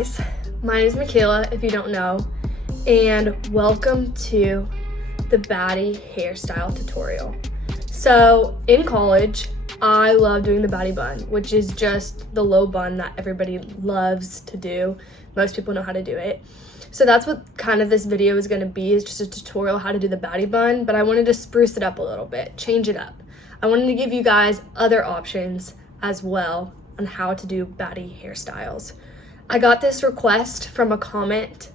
guys, my name is Michaela, if you don't know, and welcome to the Baddie hairstyle tutorial. So in college, I love doing the Baddie Bun, which is just the low bun that everybody loves to do. Most people know how to do it. So that's what kind of this video is going to be, is just a tutorial how to do the Baddie Bun, but I wanted to spruce it up a little bit, change it up. I wanted to give you guys other options as well on how to do Baddie hairstyles. I got this request from a comment.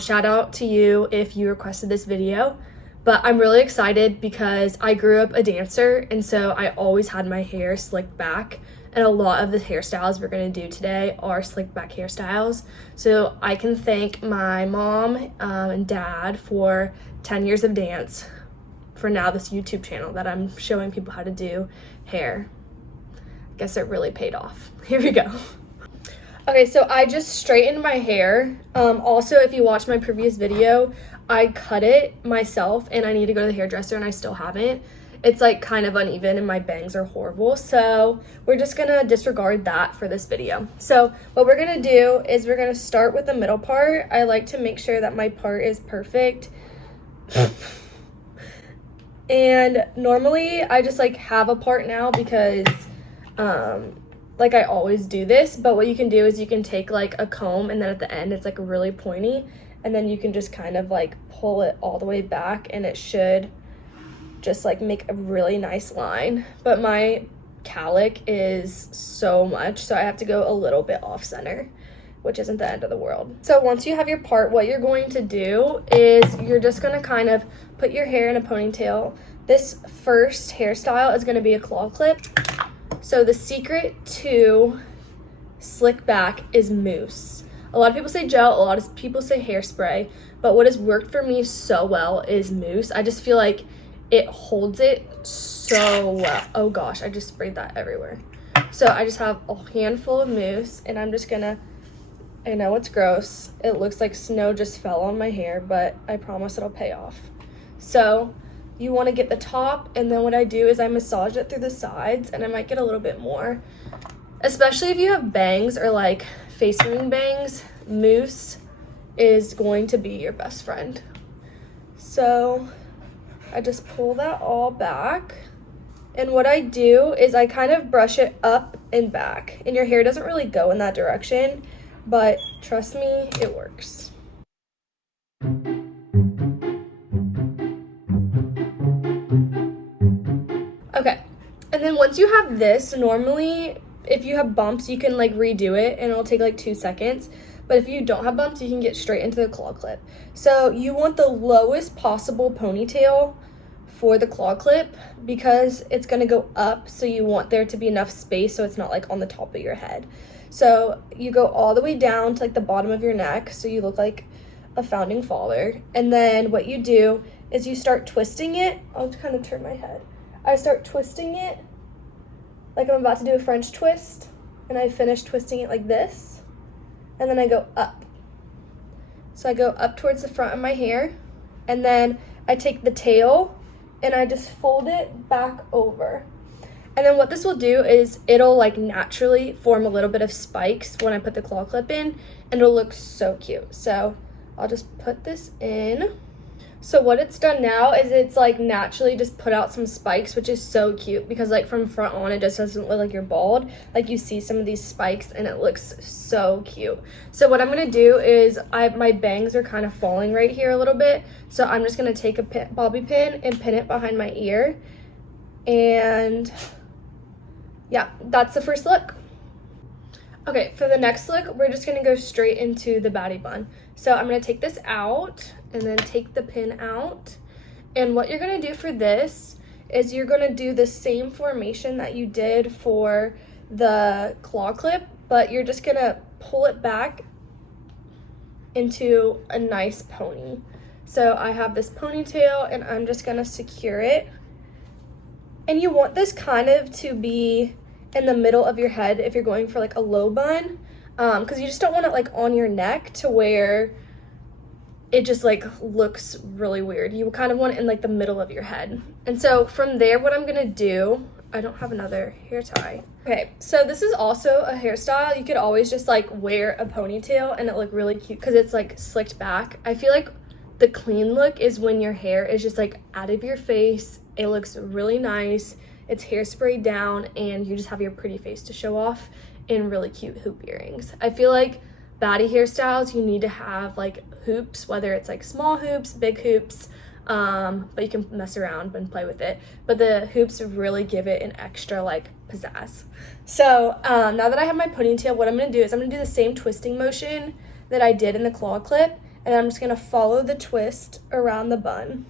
Shout out to you if you requested this video, but I'm really excited because I grew up a dancer, and so I always had my hair slicked back, and a lot of the hairstyles we're going to do today are slicked back hairstyles. So I can thank my mom and dad for 10 years of dance, for now this YouTube channel that I'm showing people how to do hair. I guess it really paid off. Here we go. Okay, so I just straightened my hair. Also, if you watched my previous video, I cut it myself and I need to go to the hairdresser and I still haven't. It's like kind of uneven and my bangs are horrible. So we're just gonna disregard that for this video. So what we're gonna do is we're gonna start with the middle part. I like to make sure that my part is perfect. And normally I just like have a part now because like I always do this, but what you can do is you can take like a comb and then at the end it's like really pointy, and then you can just kind of like pull it all the way back and it should just like make a really nice line. But my calic is so much, so I have to go a little bit off center, which isn't the end of the world. So once you have your part, what you're going to do is you're just gonna kind of put your hair in a ponytail. This first hairstyle is gonna be a claw clip. So the secret to slick back is mousse. A lot of people say gel, a lot of people say hairspray, but what has worked for me so well is mousse. I just feel like it holds it so well. Oh gosh, I just sprayed that everywhere. So I just have a handful of mousse and I'm just gonna, I know it's gross. It looks like snow just fell on my hair, but I promise it'll pay off. So you want to get the top, and then what I do is I massage it through the sides, and I might get a little bit more. Especially if you have bangs or like face ring bangs, mousse is going to be your best friend. So I just pull that all back, and what I do is I kind of brush it up and back, and your hair doesn't really go in that direction, but trust me, it works. Okay, and then once you have this, normally if you have bumps you can like redo it and it'll take like 2 seconds, but if you don't have bumps you can get straight into the claw clip. So you want the lowest possible ponytail for the claw clip because it's going to go up, so you want there to be enough space so it's not like on the top of your head. So you go all the way down to like the bottom of your neck so you look like a founding father, and then what you do is you start twisting it. I'll kind of turn my head. I start twisting it like I'm about to do a French twist, and I finish twisting it like this, and then I go up. So I go up towards the front of my hair, and then I take the tail and I just fold it back over. And then what this will do is it'll like naturally form a little bit of spikes when I put the claw clip in, and it'll look so cute. So I'll just put this in. So what it's done now is it's like naturally just put out some spikes, which is so cute because like from front on it just doesn't look like you're bald. Like you see some of these spikes and it looks so cute. So what I'm gonna do is my bangs are kind of falling right here a little bit. So I'm just gonna take a bobby pin and pin it behind my ear. And yeah, that's the first look. Okay, for the next look, we're just gonna go straight into the Baddie Bun. So I'm gonna take this out and then take the pin out. And what you're gonna do for this is you're gonna do the same formation that you did for the claw clip, but you're just gonna pull it back into a nice pony. So I have this ponytail and I'm just gonna secure it. And you want this kind of to be in the middle of your head if you're going for like a low bun, because you just don't want it like on your neck to where it just like looks really weird. You kind of want it in like the middle of your head. And so from there, what I'm gonna do, I don't have another hair tie. Okay, so this is also a hairstyle. You could always just like wear a ponytail and it look really cute because it's like slicked back. I feel like the clean look is when your hair is just like out of your face. It looks really nice. It's hairsprayed down and you just have your pretty face to show off in really cute hoop earrings. I feel like baddie hairstyles, you need to have like hoops, whether it's like small hoops, big hoops, but you can mess around and play with it. But the hoops really give it an extra like pizzazz. So now that I have my ponytail, what I'm gonna do is I'm gonna do the same twisting motion that I did in the claw clip, and I'm just gonna follow the twist around the bun.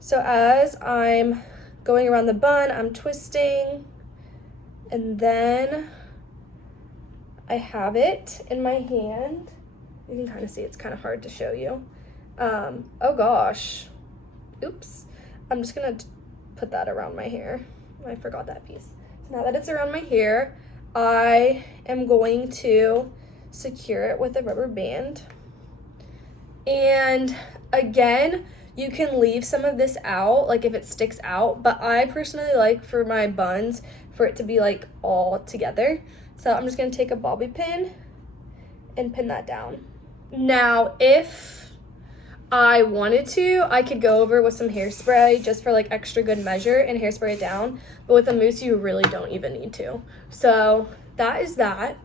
So as I'm going around the bun, I'm twisting, and then I have it in my hand. You can kind of see it's kind of hard to show you. Oh gosh, oops. I'm just gonna put that around my hair. I forgot that piece. So now that it's around my hair, I am going to secure it with a rubber band. And again, you can leave some of this out, like if it sticks out, but I personally like for my buns for it to be like all together. So I'm just gonna take a bobby pin and pin that down. Now, if I wanted to, I could go over with some hairspray just for like extra good measure and hairspray it down, but with a mousse, you really don't even need to. So that is that.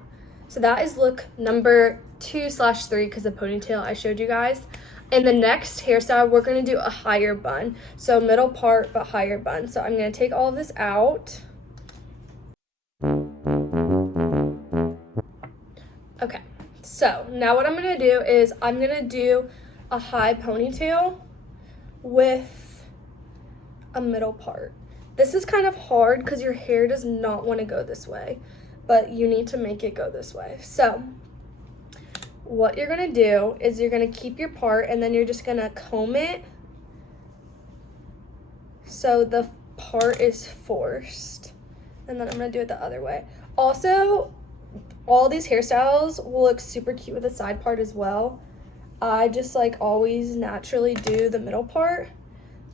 So that is look number 2/3 because the ponytail I showed you guys. In the next hairstyle, we're gonna do a higher bun. So middle part, but higher bun. So I'm gonna take all of this out. Okay, so now what I'm gonna do is I'm gonna do a high ponytail with a middle part. This is kind of hard because your hair does not want to go this way, but you need to make it go this way. So what you're gonna do is you're gonna keep your part and then you're just gonna comb it so the part is forced. And then I'm gonna do it the other way. Also, all these hairstyles will look super cute with the side part as well. I just like always naturally do the middle part,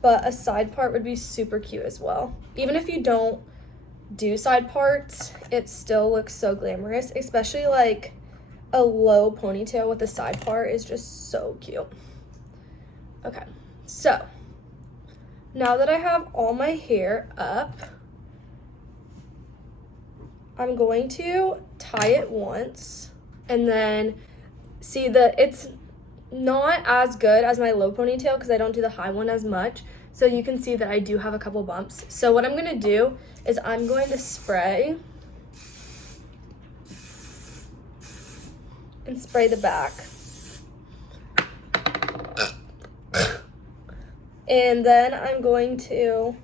but a side part would be super cute as well. Even if you don't do side parts, it still looks so glamorous, especially like a low ponytail with a side part is just so cute. Okay, so now that I have all my hair up, I'm going to tie it once and then see it's not as good as my low ponytail because I don't do the high one as much. So you can see that I do have a couple bumps. So what I'm gonna do is I'm going to spray and spray the back. And then I'm going to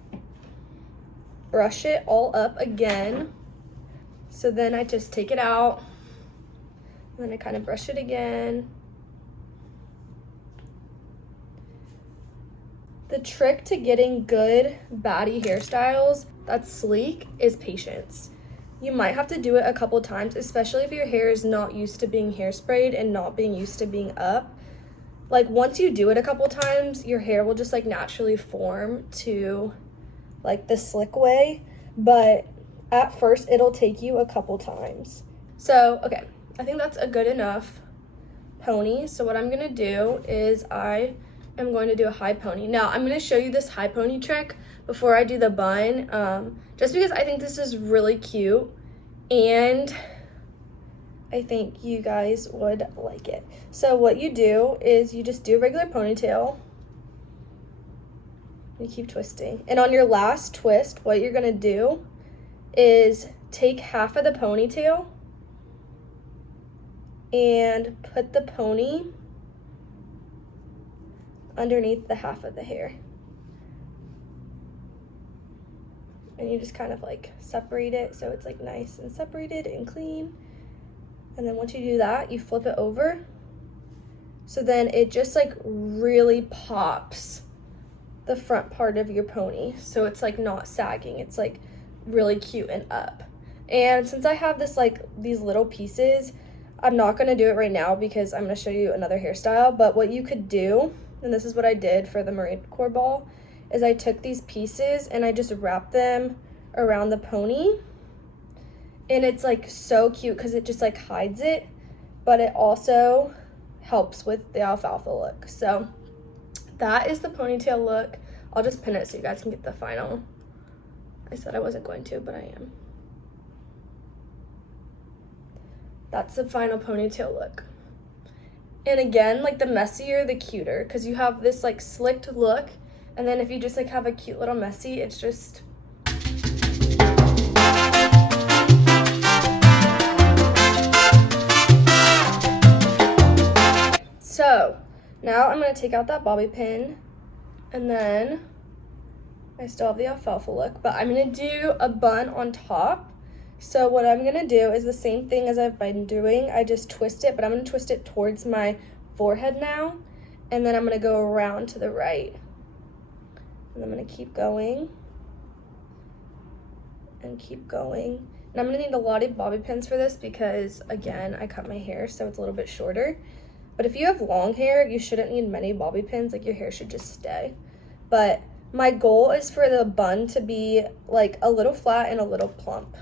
brush it all up again. So then I just take it out, and then I kind of brush it again. The trick to getting good baddie hairstyles that's sleek is patience. You might have to do it a couple times, especially if your hair is not used to being hairsprayed and not being used to being up. Like once you do it a couple times, your hair will just like naturally form to like the slick way, but at first it'll take you a couple times. So, okay, I think that's a good enough pony. So what I'm gonna do is I am going to do a high pony. Now, I'm gonna show you this high pony trick before I do the bun, just because I think this is really cute and I think you guys would like it. So what you do is you just do a regular ponytail. You keep twisting. And on your last twist, what you're gonna do is take half of the ponytail and put the pony underneath the half of the hair. And you just kind of like separate it so it's like nice and separated and clean. And then once you do that, you flip it over. So then it just like really pops the front part of your pony. So it's like not sagging, it's like really cute and up. And since I have this like these little pieces, I'm not gonna do it right now because I'm gonna show you another hairstyle. But what you could do, and this is what I did for the Marine Corps ball, is I took these pieces and I just wrapped them around the pony. And it's like so cute because it just like hides it, but it also helps with the alfalfa look. So that is the ponytail look. I'll just pin it so you guys can get the final. I said I wasn't going to, but I am. That's the final ponytail look. And again, like the messier, the cuter, because you have this like slicked look, and then if you just like have a cute little messy, it's just... So now I'm going to take out that bobby pin, and then I still have the alfalfa look, but I'm going to do a bun on top. So what I'm going to do is the same thing as I've been doing. I just twist it, but I'm going to twist it towards my forehead now, and then I'm going to go around to the right. And I'm going to keep going and keep going. And I'm going to need a lot of bobby pins for this because, again, I cut my hair so it's a little bit shorter. But if you have long hair, you shouldn't need many bobby pins. Like, your hair should just stay. But my goal is for the bun to be like a little flat and a little plump.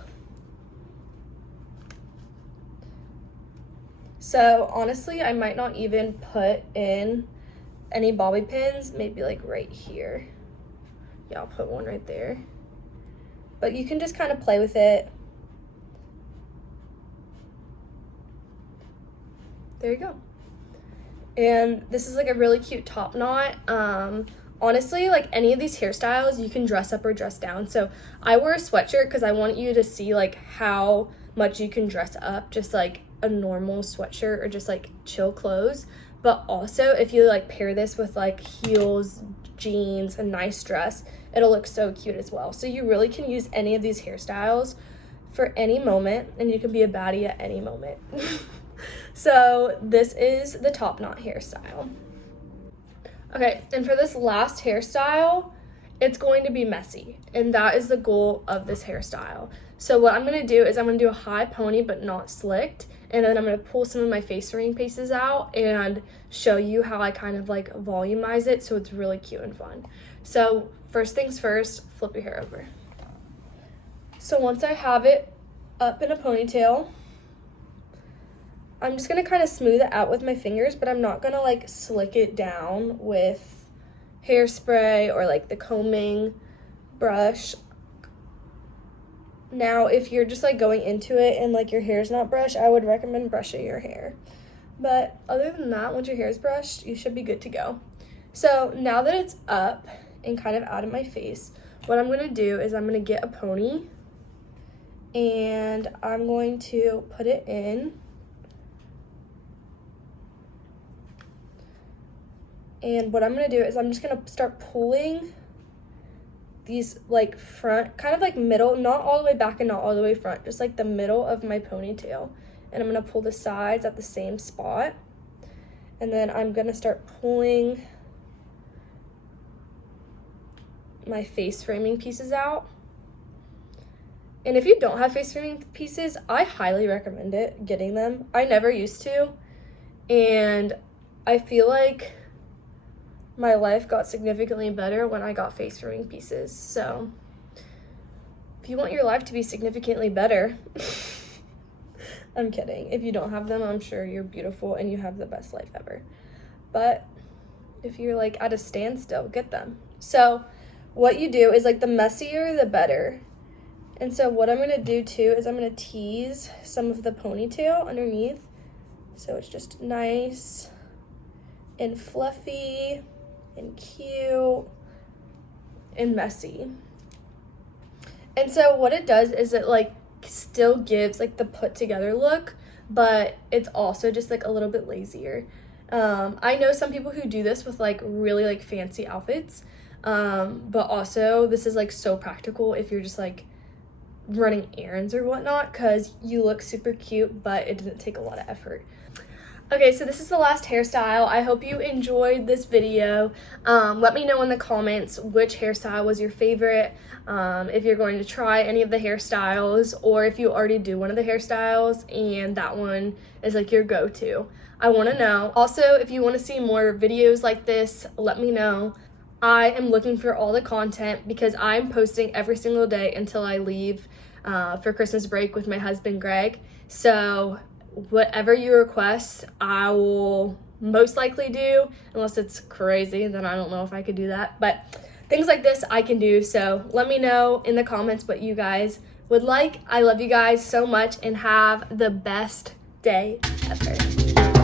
So honestly, I might not even put in any bobby pins, maybe like right here. Yeah, I'll put one right there. But you can just kind of play with it. There you go. And this is like a really cute top knot. Honestly, like any of these hairstyles, you can dress up or dress down. So I wear a sweatshirt because I want you to see like how much you can dress up, just like a normal sweatshirt or just like chill clothes. But also if you like pair this with like heels, jeans, a nice dress, it'll look so cute as well. So you really can use any of these hairstyles for any moment, and you can be a baddie at any moment. So this is the top knot hairstyle. Okay, and for this last hairstyle, it's going to be messy, and that is the goal of this hairstyle. So what I'm going to do is I'm going to do a high pony but not slicked, and then I'm going to pull some of my face ring pieces out and show you how I kind of like volumize it so it's really cute and fun. So first things first, flip your hair over. So once I have it up in a ponytail, I'm just going to kind of smooth it out with my fingers, but I'm not going to like slick it down with hairspray or like the combing brush. Now, if you're just like going into it and like your hair's not brushed, I would recommend brushing your hair. But other than that, once your hair is brushed, you should be good to go. So now that it's up and kind of out of my face, what I'm going to do is I'm going to get a pony and I'm going to put it in. And what I'm going to do is I'm just going to start pulling these like front, kind of like middle, not all the way back and not all the way front, just like the middle of my ponytail. And I'm going to pull the sides at the same spot. And then I'm going to start pulling my face framing pieces out. And if you don't have face framing pieces, I highly recommend it, getting them. I never used to. And I feel like my life got significantly better when I got face framing pieces. So if you want your life to be significantly better, I'm kidding. If you don't have them, I'm sure you're beautiful and you have the best life ever. But if you're like at a standstill, get them. So what you do is like the messier, the better. And so what I'm going to do too is I'm going to tease some of the ponytail underneath. So it's just nice and fluffy and cute and messy. And so what it does is it like still gives like the put together look, but it's also just like a little bit lazier. I know some people who do this with like really like fancy outfits, but also this is like so practical if you're just like running errands or whatnot, because you look super cute, but it doesn't take a lot of effort. Okay, so this is the last hairstyle. I hope you enjoyed this video. Let me know in the comments which hairstyle was your favorite, if you're going to try any of the hairstyles, or if you already do one of the hairstyles and that one is like your go-to. I want to know. Also, if you want to see more videos like this, let me know. I am looking for all the content because I'm posting every single day until I leave for Christmas break with my husband, Greg. So whatever you request, I will most likely do, unless it's crazy, then I don't know if I could do that. But things like this I can do, so let me know in the comments what you guys would like. I love you guys so much and have the best day ever.